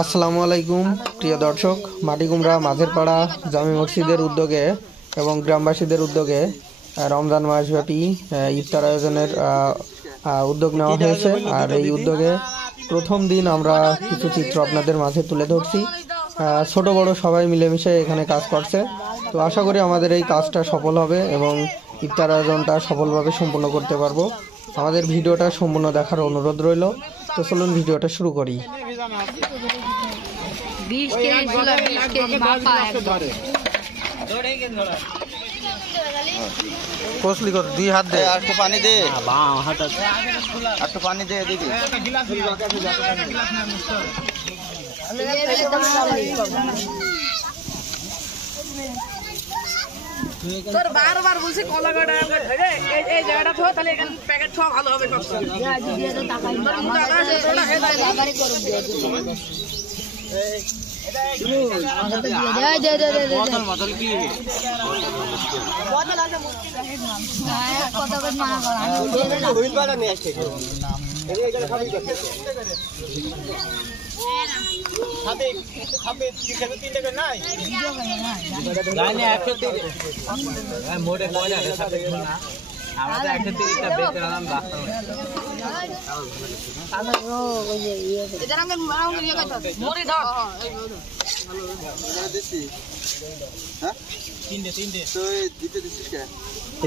আসসালামু আলাইকুম প্রিয় দর্শক, মাটিকুমড়া মাঝের পাড়া জামি মসজিদের উদ্যোগে এবং গ্রামবাসীদের উদ্যোগে রমজান মাসব্যাপী ইফতার আয়োজনের উদ্যোগ নেওয়া হয়েছে। আর এই উদ্যোগে প্রথম দিন আমরা কিছু চিত্র আপনাদের মাঝে তুলে ধরছি। ছোট বড় সবাই মিলেমিশে এখানে কাজ করছে। তো আশা করি আমাদের এই কাজটা সফল হবে এবং ইফতার আয়োজনটা সফলভাবে সম্পন্ন করতে পারবো। আমাদের ভিডিওটা সম্পূর্ণ দেখার অনুরোধ রইল। তো চলুন ভিডিওটা শুরু করি। কোসলি কর, দুই হাত দে, আর একটু পানি দে, একটু পানি দে দিদি। তোর বারবার বলছি কলা কাটা এই জায়গাটা থো, তাহলে এখানে প্যাকেট সব ভালো হবে। সব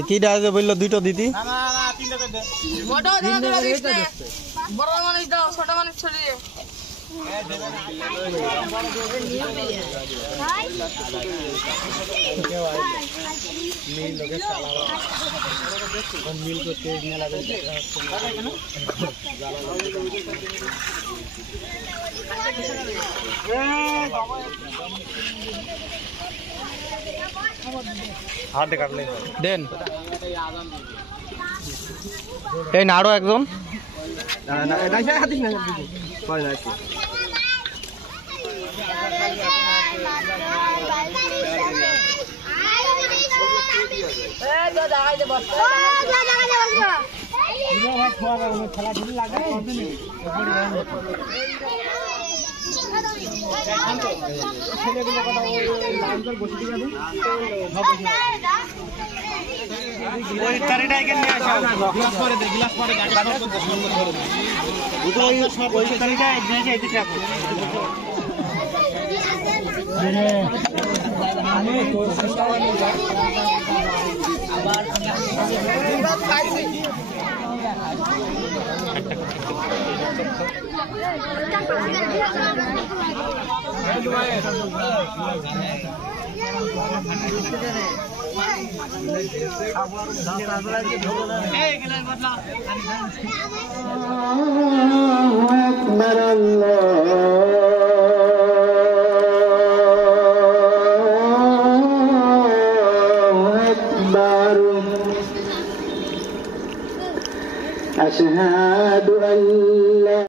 কিটা আগে বললো দুটো দিদি, বড় মানুষ দাও, ছোট মানুষ ছড়িয়ে মিল করতে হাত কাটলে দেন। এই না আরো একজন أشهد أن لا